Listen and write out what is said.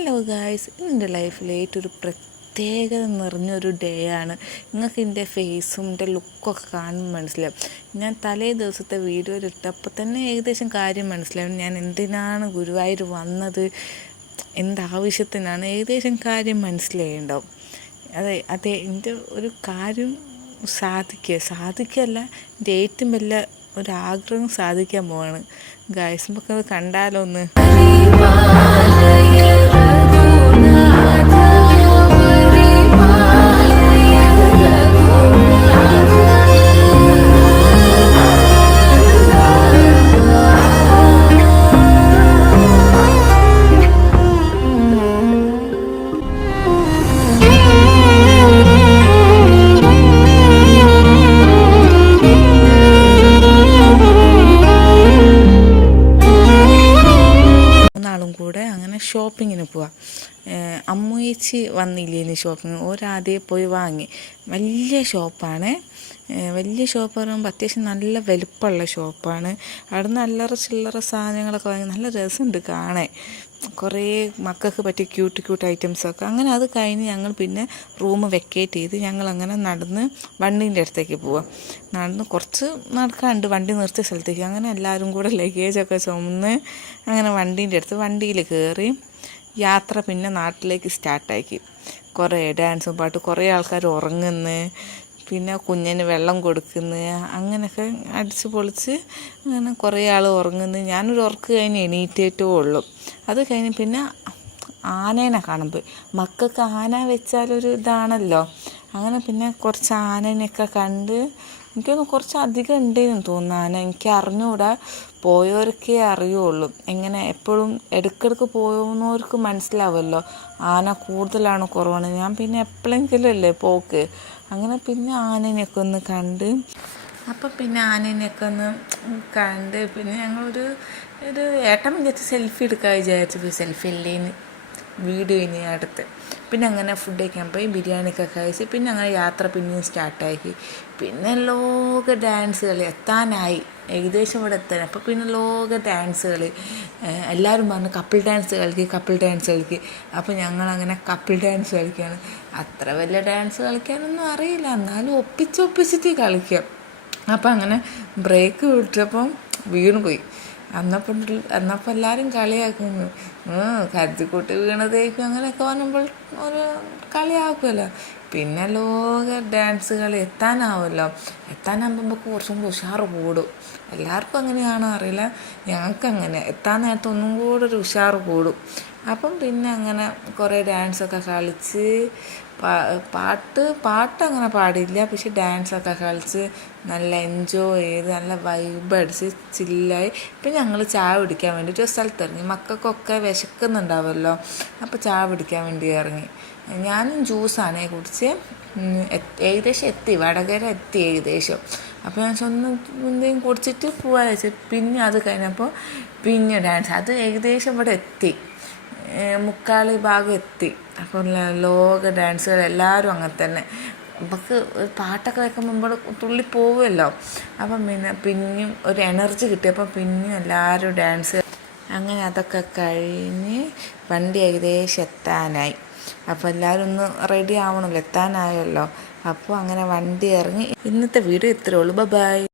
Hello guys, ഇന്നെൻ്റെ ലൈഫിലെ ഏറ്റവും ഒരു പ്രത്യേകത നിറഞ്ഞൊരു ഡേ ആണ്. നിങ്ങൾക്ക് എൻ്റെ ഫേസും എൻ്റെ ലുക്കൊക്കെ കാണുമ്പോൾ മനസ്സിലാവും. ഞാൻ തലേ ദിവസത്തെ വീഡിയോയിൽ ഇട്ടപ്പോൾ തന്നെ ഏകദേശം കാര്യം മനസ്സിലാവും. ഞാൻ എന്തിനാണ് ഗുരുവായൂർ വന്നത്, എന്താവശ്യത്തിനാണ്, ഏകദേശം കാര്യം മനസ്സിലായിട്ടുണ്ടാവും. അതെ എൻ്റെ ഒരു കാര്യം സാധിക്കല്ല, എൻ്റെ ഏറ്റവും വലിയ ഒരാഗ്രഹം സാധിക്കാൻ പോവാണ്. ഗായ്സ്, നമുക്കത് കണ്ടാലോ ഒന്ന്. നാളും കൂടെ അങ്ങനെ ഷോപ്പിങ്ങിന് പോവാം. അമ്മൂച്ചി വന്നില്ലേന് ഷോപ്പിങ്, ഒരാദ്യം പോയി വാങ്ങി. വലിയ ഷോപ്പാണ്. വലിയ ഷോപ്പ് പറയുമ്പോൾ അത്യാവശ്യം നല്ല വലുപ്പമുള്ള ഷോപ്പാണ്. അവിടെ നിന്ന് അല്ലറ ചില്ലറ സാധനങ്ങളൊക്കെ വാങ്ങി. നല്ല രസമുണ്ട് കാണാൻ. കുറേ മക്കൾക്ക് പറ്റിയ ക്യൂട്ട് ഐറ്റംസൊക്കെ. അങ്ങനെ അത് കഴിഞ്ഞ് ഞങ്ങൾ പിന്നെ റൂം വെക്കേറ്റ് ചെയ്ത് ഞങ്ങളങ്ങനെ നടന്ന് വണ്ടീൻ്റെ അടുത്തേക്ക് പോവാം. നടന്ന് കുറച്ച് നടക്കാണ്ട് വണ്ടി നിർത്തിയ സ്ഥലത്തേക്ക്. അങ്ങനെ എല്ലാവരും കൂടെ ലഗേജൊക്കെ ചുമന്ന് അങ്ങനെ വണ്ടിയിൽ കയറി യാത്ര പിന്നെ നാട്ടിലേക്ക് സ്റ്റാർട്ടാക്കി. കുറേ ഡാൻസും പാട്ടും, കുറേ ആൾക്കാർ ഉറങ്ങുന്നു, പിന്നെ കുഞ്ഞിന് വെള്ളം കൊടുക്കുന്നു, അങ്ങനെയൊക്കെ അടിച്ച് പൊളിച്ച് അങ്ങനെ കുറേ ആൾ ഉറങ്ങുന്നു. ഞാനൊരു ഉറക്ക് കഴിഞ്ഞ് എണീറ്റേറ്റേ ഉള്ളൂ. അത് കഴിഞ്ഞ് പിന്നെ ആനേനെ കാണുമ്പോൾ, മക്കൾക്ക് ആന വെച്ചാലൊരു ഇതാണല്ലോ. അങ്ങനെ പിന്നെ കുറച്ച് ആനേനെയൊക്കെ കണ്ട്, എനിക്കൊന്ന് കുറച്ച് അധികം ഉണ്ടെന്ന് തോന്നുന്നു ആന. എനിക്ക് അറിഞ്ഞുകൂടാ, പോയവർക്കേ അറിയുള്ളൂ. എങ്ങനെ എപ്പോഴും ഇടയ്ക്കിടയ്ക്ക് പോകുന്നവർക്ക് മനസ്സിലാവുമല്ലോ ആന കൂടുതലാണോ കുറവാണ്. ഞാൻ പിന്നെ എപ്പോഴെങ്കിലും അല്ലേ പോക്ക്. അങ്ങനെ പിന്നെ ആനേനെയൊക്കെ ഒന്ന് കണ്ട്, അപ്പം പിന്നെ ആനേനെയൊക്കെ ഒന്ന് കണ്ട് പിന്നെ ഞങ്ങളൊരു ഏട്ടൻ വിചാരിച്ച് സെൽഫി എടുക്കാൻ വിചാരിച്ചു. സെൽഫി അല്ലേന്ന് വീഡിയോ ഇനി അടുത്ത്. പിന്നെ അങ്ങനെ ഫുഡ് കഴിക്കാൻ പോയി, ബിരിയാണിയൊക്കെ കഴിച്ച് പിന്നെ അങ്ങനെ യാത്ര പിന്നെയും സ്റ്റാർട്ടാക്കി. പിന്നെ ലോക ഡാൻസ് കളി എത്താനായി, ഏകദേശം ഇവിടെ എത്താൻ. അപ്പോൾ പിന്നെ ലോക ഡാൻസ് കളി. എല്ലാവരും പറഞ്ഞു കപ്പിൾ ഡാൻസ് കളിക്ക്. അപ്പോൾ ഞങ്ങളങ്ങനെ കപ്പിൾ ഡാൻസ് കളിക്കുകയാണ്. അത്ര വലിയ ഡാൻസ് കളിക്കാനൊന്നും അറിയില്ല, എന്നാലും ഒപ്പിച്ചിട്ട് കളിക്കാം. അപ്പോൾ അങ്ങനെ ബ്രേക്ക് വിട്ടപ്പം വീണുപോയി. അന്നപ്പോൾ എല്ലാവരും കളിയാക്കുന്നു, കരുതിക്കൂട്ടി വീണതേക്കും അങ്ങനെയൊക്കെ പറയുമ്പോൾ ഒരു കളിയാക്കുമല്ലോ. പിന്നെ ലോക ഡാൻസ് കളി എത്താനാകുമ്പോൾ കുറച്ചും കൂടി ഉഷാറ് കൂടും. എല്ലാവർക്കും അങ്ങനെയാണോ അറിയില്ല, ഞങ്ങൾക്കങ്ങനെ എത്താൻ നേരത്തെ ഒന്നും കൂടെ ഒരു ഉഷാറ് കൂടും. അപ്പം പിന്നെ അങ്ങനെ കുറേ ഡാൻസൊക്കെ കളിച്ച്, പാട്ട് അങ്ങനെ പാടില്ല, പക്ഷെ ഡാൻസൊക്കെ കളിച്ച് നല്ല എൻജോയ് ചെയ്ത് നല്ല വൈബ് അടിച്ച് ചില്ലായി. ഇപ്പം ഞങ്ങൾ ചായ കുടിക്കാൻ വേണ്ടിയിട്ട് ഒരു സ്ഥലത്ത് ഇറങ്ങി. മക്കൾക്കൊക്കെ വിശക്കുന്നുണ്ടാവുമല്ലോ, അപ്പോൾ ചായ കുടിക്കാൻ വേണ്ടി ഇറങ്ങി. ഞാനും ജ്യൂസാണേ കുടിച്ച്. ഏകദേശം എത്തി, വടകര എത്തി ഏകദേശം. അപ്പോൾ ഞാൻ എന്തെങ്കിലും കുടിച്ചിട്ട് പോകാൻ വെച്ചു. പിന്നെ അത് കഴിഞ്ഞപ്പോൾ പിന്നെ ഡാൻസ്, അത് ഏകദേശം ഇവിടെ എത്തി, മുക്കാൽ ഭാഗം എത്തി. അപ്പോൾ ലോക ഡാൻസുകൾ എല്ലാവരും അങ്ങനെ തന്നെ. നമുക്ക് പാട്ടൊക്കെ വെക്കുമ്പോൾ തുള്ളി പോവുമല്ലോ. അപ്പം പിന്നെയും ഒരു എനർജി കിട്ടിയപ്പോൾ പിന്നെയും എല്ലാവരും ഡാൻസ്. അങ്ങനെ അതൊക്കെ കഴിഞ്ഞ് വണ്ടി ഏകദേശം എത്താനായി. അപ്പോൾ എല്ലാവരും ഒന്ന് റെഡി ആവണമല്ലോ, എത്താനായല്ലോ. അപ്പോൾ അങ്ങനെ വണ്ടി ഇറങ്ങി. ഇന്നത്തെ വീഡിയോ ഇത്രയേ ഉള്ളൂ. ബൈ.